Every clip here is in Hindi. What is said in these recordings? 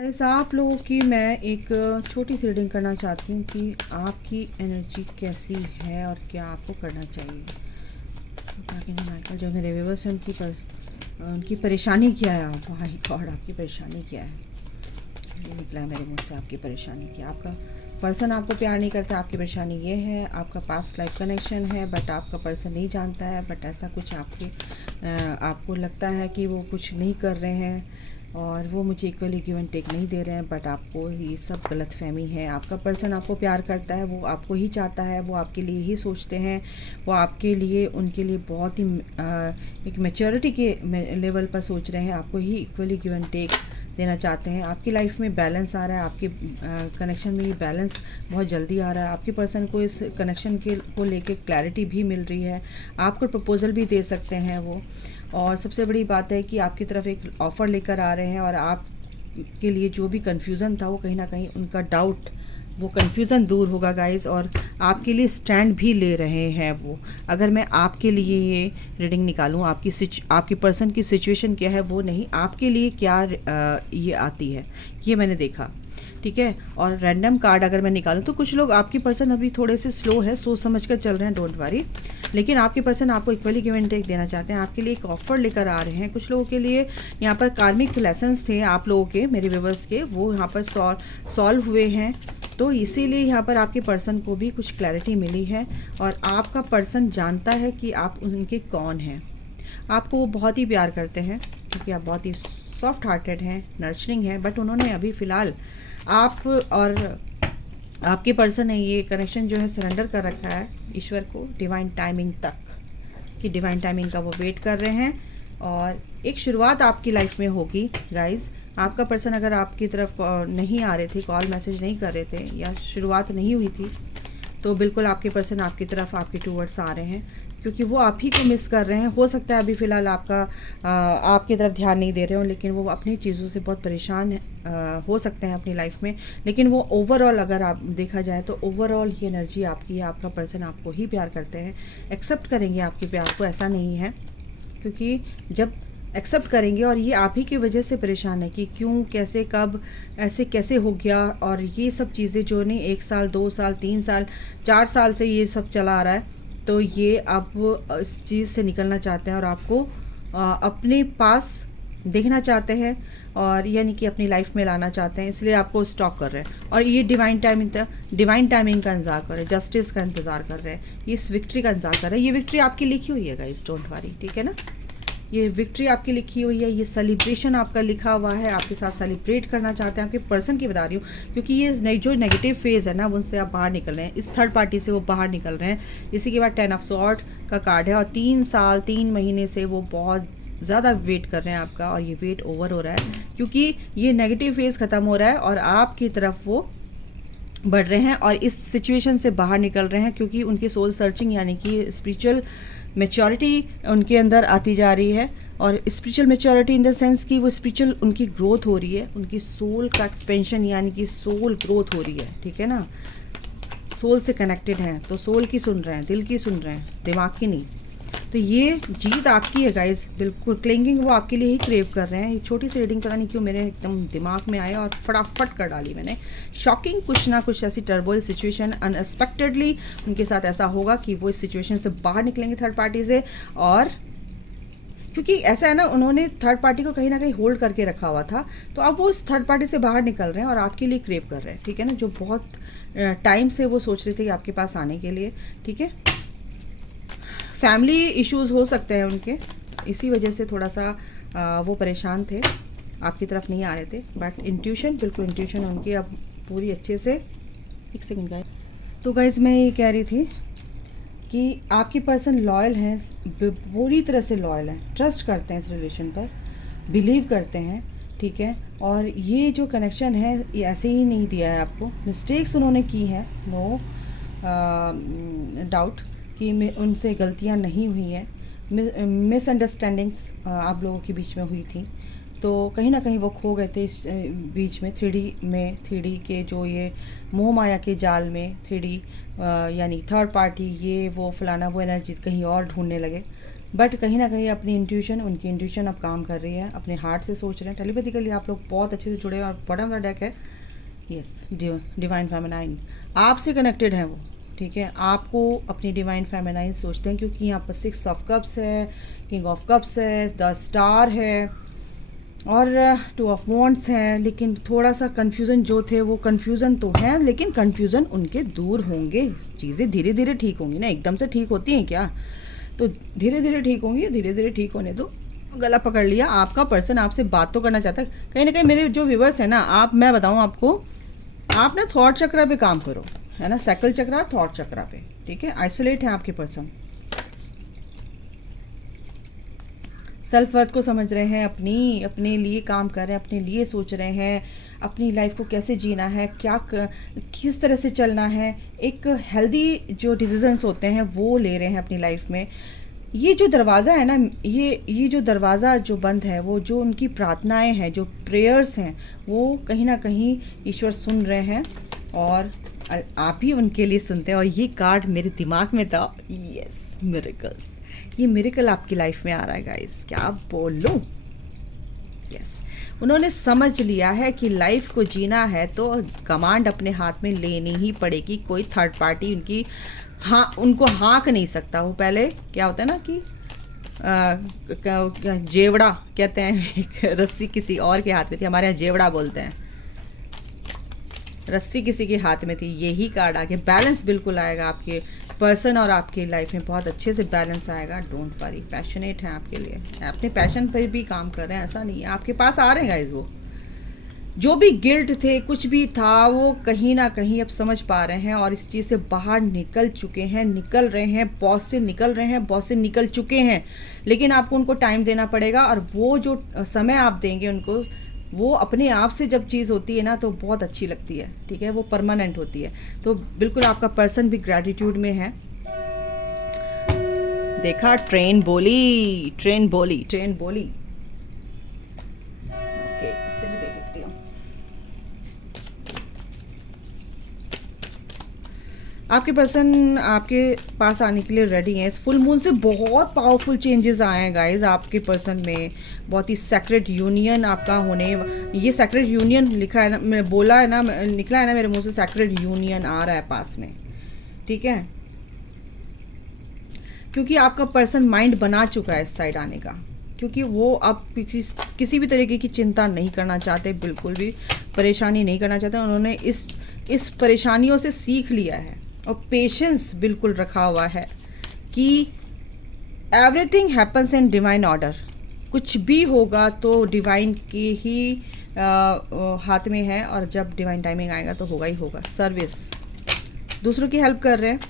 गाइस आप लोगों की मैं एक छोटी सी रीडिंग करना चाहती हूँ कि आपकी एनर्जी कैसी है और क्या आपको करना चाहिए। तो क्या कहना माइकल जो मेरे व्यूअर्स हैं उनकी परेशानी क्या है। आप भाई गॉड आपकी परेशानी क्या है। ये निकला है मेरे मुँह से आपकी परेशानी क्या। आपका पर्सन आपको प्यार नहीं करता। आपकी परेशानी ये है आपका पास्ट लाइफ कनेक्शन है बट आपका पर्सन नहीं जानता है। बट ऐसा कुछ आपको लगता है कि वो कुछ नहीं कर रहे हैं और वो मुझे इक्वली गिव एंड टेक नहीं दे रहे हैं। बट आपको ये सब गलतफहमी है। आपका पर्सन आपको प्यार करता है, वो आपको ही चाहता है, वो आपके लिए ही सोचते हैं। वो आपके लिए उनके लिए बहुत ही एक मैच्योरिटी के लेवल पर सोच रहे हैं। आपको ही इक्वली गिव एंड टेक देना चाहते हैं। आपकी लाइफ में बैलेंस आ रहा है। आपके कनेक्शन में ये बैलेंस बहुत जल्दी आ रहा है। आपके पर्सन को इस कनेक्शन को लेके क्लैरिटी भी मिल रही है। आपको प्रपोज़ल भी दे सकते हैं वो। और सबसे बड़ी बात है कि आपकी तरफ एक ऑफ़र लेकर आ रहे हैं और आपके लिए जो भी कन्फ्यूज़न था वो कहीं ना कहीं उनका डाउट, वो कन्फ्यूज़न दूर होगा गाइस। और आपके लिए स्टैंड भी ले रहे हैं वो। अगर मैं आपके लिए ये रीडिंग निकालूं आपकी पर्सन की सिचुएशन क्या है वो नहीं, आपके लिए क्या ये आती है ये मैंने देखा, ठीक है। और रैंडम कार्ड अगर मैं निकालूं तो कुछ लोग आपकी पर्सन अभी थोड़े से स्लो है, सोच समझ कर चल रहे हैं, डोंट वरी। लेकिन आपके पर्सन आपको इक्वली गिव एंड टेक देना चाहते हैं। आपके लिए एक ऑफ़र लेकर आ रहे हैं। कुछ लोगों के लिए यहाँ पर कार्मिक लेसन्स थे आप लोगों के, मेरे व्यूअर्स के, वो यहाँ पर सॉल्व हुए हैं। तो इसीलिए यहाँ पर आपके पर्सन को भी कुछ क्लैरिटी मिली है और आपका पर्सन जानता है कि आप उनके कौन हैं। आपको वो बहुत ही प्यार करते हैं क्योंकि आप बहुत ही सॉफ्ट हार्टेड हैं, नर्चरिंग हैं। बट उन्होंने अभी फ़िलहाल आप और आपके पर्सन ने ये कनेक्शन जो है सरेंडर कर रखा है ईश्वर को डिवाइन टाइमिंग तक, कि डिवाइन टाइमिंग का वो वेट कर रहे हैं। और एक शुरुआत आपकी लाइफ में होगी गाइस। आपका पर्सन अगर आपकी तरफ नहीं आ रहे थे, कॉल मैसेज नहीं कर रहे थे या शुरुआत नहीं हुई थी, तो बिल्कुल आपके पर्सन आपकी तरफ, आपके टूवर्ड्स आ रहे हैं क्योंकि वो आप ही को मिस कर रहे हैं। हो सकता है अभी फ़िलहाल आपकी तरफ ध्यान नहीं दे रहे हो, लेकिन वो अपनी चीज़ों से बहुत परेशान हो सकते हैं अपनी लाइफ में। लेकिन वो ओवरऑल अगर आप देखा जाए तो ओवरऑल ये एनर्जी आपकी है। आपका पर्सन आपको ही प्यार करते हैं, एक्सेप्ट करेंगे आपके प्यार को, ऐसा नहीं है। क्योंकि जब एक्सेप्ट करेंगे, और ये आप ही की वजह से परेशान है कि क्यों, कैसे, कब, ऐसे कैसे हो गया। और ये सब चीज़ें जो नहीं 1 साल 2 साल 3 साल 4 साल से ये सब चला आ रहा है, तो ये आप इस चीज़ से निकलना चाहते हैं और आपको अपने पास देखना चाहते हैं और यानी कि अपनी लाइफ में लाना चाहते हैं। इसलिए आपको स्टॉप कर रहे हैं और ये डिवाइन टाइमिंग का इंतज़ार कर रहे हैं, जस्टिस का इंतज़ार कर रहे हैं, ये इस विक्ट्री का इंतज़ार कर रहे हैं। ये विक्ट्री आपकी लिखी हुई है गाइस, डोंट वरी, ठीक है ना। ये विक्ट्री आपकी लिखी हुई है, ये सेलिब्रेशन आपका लिखा हुआ है। आपके साथ सेलिब्रेट करना चाहते हैं, आपके पर्सन की बता रही हूँ, क्योंकि ये जो नेगेटिव फेज़ है ना, उनसे आप बाहर निकल रहे हैं, इस थर्ड पार्टी से वो बाहर निकल रहे हैं। इसी के बाद 10 ऑफ सॉर्ड का कार्ड है और 3 साल 3 महीने से वो बहुत ज़्यादा वेट कर रहे हैं आपका, और ये वेट ओवर हो रहा है क्योंकि ये नेगेटिव फेज़ ख़त्म हो रहा है और आपकी तरफ वो बढ़ रहे हैं और इस सिचुएशन से बाहर निकल रहे हैं क्योंकि उनकी सोल सर्चिंग यानी कि स्पिरिचुअल मैच्योरिटी उनके अंदर आती जा रही है। और spiritual maturity in the sense कि वो स्पिरिचुअल उनकी ग्रोथ हो रही है, उनकी सोल का एक्सपेंशन यानी कि सोल ग्रोथ हो रही है, ठीक है ना। सोल से कनेक्टेड हैं तो सोल की सुन रहे हैं, दिल की सुन रहे हैं, दिमाग की नहीं। तो ये जीत आपकी है गाइज, बिल्कुल क्लिंगिंग वो आपके लिए ही क्रेव कर रहे हैं। एक छोटी सी रीडिंग पता नहीं क्यों मेरे एकदम दिमाग में आया और फटाफट कर डाली मैंने। शॉकिंग कुछ ना कुछ ऐसी टर्बोल सिचुएशन अनएक्सपेक्टेडली उनके साथ ऐसा होगा कि वो इस सिचुएशन से बाहर निकलेंगे थर्ड पार्टी से। और क्योंकि ऐसा है ना, उन्होंने थर्ड पार्टी को कहीं ना कहीं होल्ड करके रखा हुआ था, तो अब वो इस थर्ड पार्टी से बाहर निकल रहे हैं और आपके लिए क्रेव कर रहे हैं, ठीक है ना। जो बहुत टाइम से वो सोच रहे थे कि आपके पास आने के लिए, ठीक है। फैमिली इश्यूज़ हो सकते हैं उनके, इसी वजह से थोड़ा सा वो परेशान थे, आपकी तरफ नहीं आ रहे थे। बट इंट्यूशन, बिल्कुल इंट्यूशन उनकी अब पूरी अच्छे से। एक सेकंड गाइस, तो गाइस मैं ये कह रही थी कि आपकी पर्सन लॉयल हैं, पूरी तरह से लॉयल हैं, ट्रस्ट करते हैं इस रिलेशन पर, बिलीव करते हैं, ठीक है। और ये जो कनेक्शन है ये ऐसे ही नहीं दिया है आपको, मिस्टेक्स उन्होंने की हैं, नो डाउट कि उनसे गलतियां नहीं हुई हैं, मिसअंडरस्टैंडिंग्स आप लोगों के बीच में हुई थी, तो कहीं ना कहीं वो खो गए थे इस बीच में 3D के जो ये मोह माया के जाल में 3D यानी थर्ड पार्टी, ये वो फलाना वो एनर्जी कहीं और ढूंढने लगे। बट कहीं ना कहीं अपनी इंट्यूशन, उनकी इंट्यूशन अब काम कर रही है, अपने हार्ट से सोच रहे हैं। टेलीपैथिकली आप लोग बहुत अच्छे से जुड़े हैं। और बॉटम ऑफ द डेक है यस, डिवाइन फेमिनाइन, आपसे कनेक्टेड है वो, ठीक है। आपको अपनी डिवाइन फेमिनाइन सोचते हैं, क्योंकि यहाँ पर 6 ऑफ कप्स है, किंग ऑफ कप्स है, द स्टार है और 2 ऑफ वॉन्ड्स हैं। लेकिन थोड़ा सा कन्फ्यूज़न जो थे वो कन्फ्यूज़न तो है, लेकिन कन्फ्यूज़न उनके दूर होंगे। चीज़ें धीरे धीरे ठीक होंगी ना, एकदम से ठीक होती हैं क्या? तो धीरे धीरे ठीक होंगी, धीरे धीरे ठीक होने दो। गला पकड़ लिया। आपका पर्सन आपसे बात तो करना चाहता है कहीं ना कहीं। मेरे जो व्यूवर्स हैं ना, आप, मैं बताऊँ आपको, आप ना थॉट चक्रा पे काम करो, है ना, साइकिल चक्रा, थॉट चक्रा पे, ठीक है। आइसोलेट है आपके पर्सन, सेल्फ वर्थ को समझ रहे हैं, अपने लिए काम कर रहे हैं, अपने लिए सोच रहे हैं, अपनी लाइफ को कैसे जीना है, किस तरह से चलना है। एक हेल्दी जो डिसीजंस होते हैं वो ले रहे हैं अपनी लाइफ में। ये जो दरवाज़ा है ना, ये जो दरवाज़ा जो बंद है, वो जो उनकी प्रार्थनाएं हैं, जो प्रेयर्स हैं, वो कहीं ना कहीं ईश्वर सुन रहे हैं और आप भी उनके लिए सुनते हैं। और ये कार्ड मेरे दिमाग में था, यस, मिरेकल्स। ये मिरेकल आपकी लाइफ में आ रहा है गाइस, क्या बोलूं। यस, उन्होंने समझ लिया है कि लाइफ को जीना है तो कमांड अपने हाथ में लेनी ही पड़ेगी। कोई थर्ड पार्टी उनको हाँक नहीं सकता। वो पहले क्या होता है ना कि जेवड़ा कहते हैं, एक रस्सी किसी और के हाथ में थी, हमारे यहाँ जेवड़ा बोलते हैं, रस्सी किसी के हाथ में थी। यही कार्ड आगे बैलेंस बिल्कुल आएगा आपके पर्सन और आपकी लाइफ में, बहुत अच्छे से बैलेंस आएगा। डोंट वरी, पैशनेट हैं आपके लिए, अपने पैशन पर भी काम कर रहे हैं, ऐसा नहीं है। आपके पास आ रहे हैं गाइस, वो जो भी गिल्ट थे, कुछ भी था, वो कहीं ना कहीं अब समझ पा रहे हैं और इस चीज़ से बाहर निकल चुके हैं, निकल रहे हैं, बॉस से निकल रहे हैं, बॉस से निकल चुके हैं। लेकिन आपको उनको टाइम देना पड़ेगा, और वो जो समय आप देंगे उनको, वो अपने आप से जब चीज़ होती है ना तो बहुत अच्छी लगती है, ठीक है, वो परमानेंट होती है। तो बिल्कुल आपका पर्सन भी ग्रैटिट्यूड में है। देखा, ट्रेन बोली, ट्रेन बोली, ट्रेन बोली। ओके, इससे भी देख लेती हूँ। आपके पर्सन आपके पास आने के लिए रेडी हैं। इस फुल मून से बहुत पावरफुल चेंजेस आए हैं गाइस आपके पर्सन में। बहुत ही सेक्रेट यूनियन आपका होने, ये सेक्रेट यूनियन लिखा है ना, मैं बोला है ना, निकला है ना मेरे मुंह से, सेक्रेट यूनियन आ रहा है पास में, ठीक है। क्योंकि आपका पर्सन माइंड बना चुका है इस साइड आने का, क्योंकि वो अब किसी भी तरीके की चिंता नहीं करना चाहते, बिल्कुल भी परेशानी नहीं करना चाहते। उन्होंने इस परेशानियों से सीख लिया है और पेशेंस बिल्कुल रखा हुआ है कि everything happens in divine order. कुछ भी होगा तो डिवाइन के ही हाथ में है, और जब डिवाइन टाइमिंग आएगा तो होगा ही होगा। सर्विस, दूसरों की हेल्प कर रहे हैं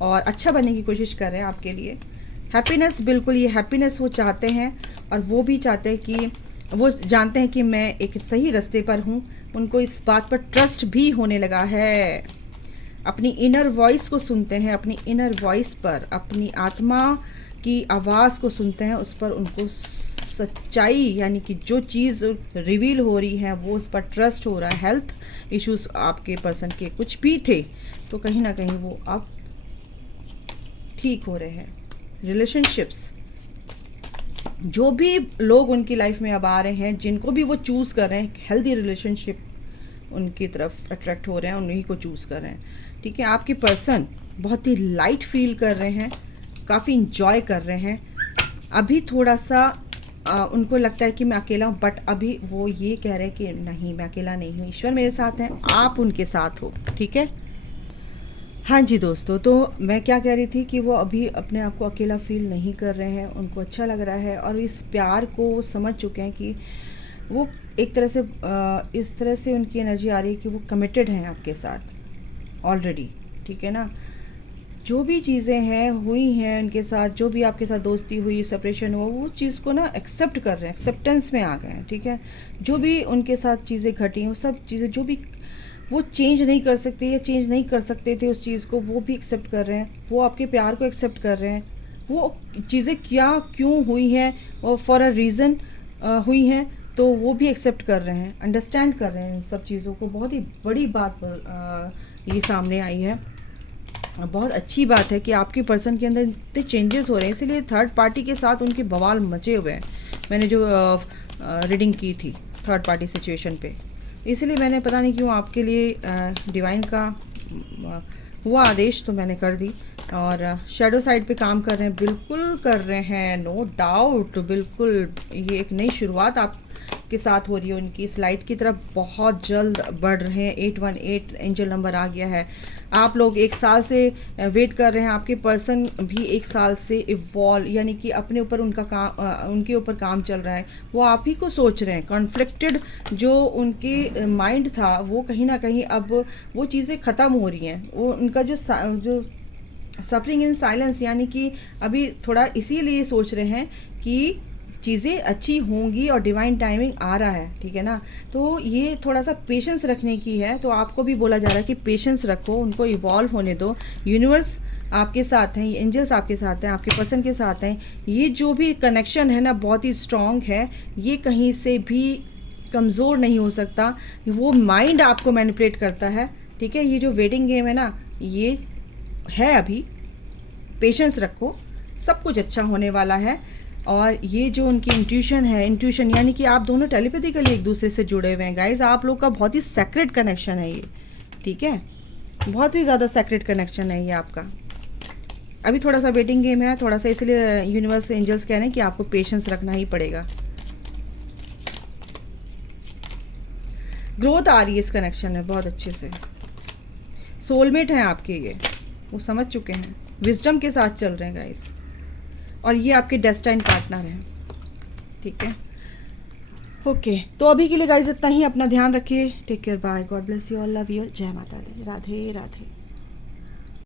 और अच्छा बनने की कोशिश कर रहे हैं आपके लिए। हैप्पीनेस, बिल्कुल ये हैप्पीनेस वो चाहते हैं, और वो भी चाहते हैं कि वो जानते हैं कि मैं एक सही रास्ते पर हूँ। उनको इस बात पर ट्रस्ट भी होने लगा है। अपनी इनर वॉइस को सुनते हैं, अपनी इनर वॉइस पर, अपनी आत्मा की आवाज़ को सुनते हैं, उस पर उनको सच्चाई यानी कि जो चीज़ रिवील हो रही है वो उस पर ट्रस्ट हो रहा है। हेल्थ इश्यूज आपके पर्सन के कुछ भी थे तो कहीं ना कहीं वो अब ठीक हो रहे हैं। रिलेशनशिप्स, जो भी लोग उनकी लाइफ में अब आ रहे हैं, जिनको भी वो चूज़ कर रहे हैं, हेल्दी रिलेशनशिप उनकी तरफ अट्रैक्ट हो रहे हैं, उन्हीं को चूज़ कर रहे हैं, ठीक है। आपके पर्सन बहुत ही लाइट फील कर रहे हैं, काफ़ी इंजॉय कर रहे हैं। अभी थोड़ा सा उनको लगता है कि मैं अकेला हूँ, बट अभी वो ये कह रहे हैं कि नहीं, मैं अकेला नहीं हूँ, ईश्वर मेरे साथ हैं, आप उनके साथ हो, ठीक है। हाँ जी दोस्तों, तो मैं क्या कह रही थी कि वो अभी अपने आप को अकेला फील नहीं कर रहे हैं, उनको अच्छा लग रहा है, और इस प्यार को वो समझ चुके हैं कि वो एक तरह से इस तरह से उनकी एनर्जी आ रही है कि वो कमिटेड हैं आपके साथ ऑलरेडी, ठीक है ना। जो भी चीज़ें हैं हुई हैं उनके साथ, जो भी आपके साथ दोस्ती हुई, सेपरेशन हुआ, वो चीज़ को ना एक्सेप्ट कर रहे हैं, एक्सेप्टेंस में आ गए हैं, ठीक है। जो भी उनके साथ चीज़ें घटी, वो सब चीज़ें जो भी वो चेंज नहीं कर सकते या चेंज नहीं कर सकते थे उस चीज़ को, वो भी एक्सेप्ट कर रहे हैं। वो आपके प्यार को एक्सेप्ट कर रहे हैं। वो चीज़ें क्या क्यों हुई हैं और फॉर अ रीज़न हुई हैं, तो वो भी एक्सेप्ट कर रहे हैं, अंडरस्टैंड कर रहे हैं इन सब चीज़ों को। बहुत ही बड़ी बात ये सामने आई है। बहुत अच्छी बात है कि आपके पर्सन के अंदर इतने चेंजेस हो रहे हैं, इसीलिए थर्ड पार्टी के साथ उनके बवाल मचे हुए हैं। मैंने जो रीडिंग की थी थर्ड पार्टी सिचुएशन पे, इसलिए मैंने पता नहीं क्यों आपके लिए डिवाइन का हुआ आदेश तो मैंने कर दी। और शेडो साइड पे काम कर रहे हैं, बिल्कुल कर रहे हैं, नो डाउट, बिल्कुल। ये एक नई शुरुआत आप के साथ हो रही है उनकी, इस लाइट की तरफ बहुत जल्द बढ़ रहे हैं। 818 एंजल नंबर आ गया है। आप लोग 1 साल से वेट कर रहे हैं, आपके पर्सन भी 1 साल से इवॉल्व, यानी कि अपने ऊपर उनका काम, उनके ऊपर काम चल रहा है, वो आप ही को सोच रहे हैं। कॉन्फ्लिक्टेड जो उनके माइंड था वो कहीं ना कहीं अब वो चीज़ें ख़त्म हो रही हैं। वो उनका जो सफरिंग इन साइलेंस, यानी कि अभी थोड़ा इसीलिए सोच रहे हैं कि चीज़ें अच्छी होंगी और डिवाइन टाइमिंग आ रहा है, ठीक है ना। तो ये थोड़ा सा पेशेंस रखने की है, तो आपको भी बोला जा रहा है कि पेशेंस रखो, उनको इवॉल्व होने दो। यूनिवर्स आपके साथ हैं, एंजल्स आपके साथ हैं, आपके पर्सन के साथ हैं। ये जो भी कनेक्शन है ना बहुत ही स्ट्रॉन्ग है, ये कहीं से भी कमज़ोर नहीं हो सकता। वो माइंड आपको मैनिपुलेट करता है, ठीक है। ये जो वेटिंग गेम है ना, ये है अभी, पेशेंस रखो, सब कुछ अच्छा होने वाला है। और ये जो उनकी इंट्यूशन है, इंट्यूशन यानी कि आप दोनों टेलीपैथिकली एक दूसरे से जुड़े हुए हैं गाइज। आप लोग का बहुत ही सेक्रेट कनेक्शन है ये, ठीक है, बहुत ही ज़्यादा सेक्रेट कनेक्शन है ये आपका। अभी थोड़ा सा वेटिंग गेम है, थोड़ा सा, इसलिए यूनिवर्स एंजल्स कह रहे हैं कि आपको पेशेंस रखना ही पड़ेगा। ग्रोथ आ रही है इस कनेक्शन में बहुत अच्छे से। सोलमेट हैं आपके ये, वो समझ चुके हैं, विजडम के साथ चल रहे हैं गाइस। और ये आपके डेस्टाइन पार्टनर हैं, ठीक है। ओके, तो अभी के लिए गाइस इतना ही। अपना ध्यान रखिए, take care, bye, God bless you all, love you, जय माता दी, राधे राधे।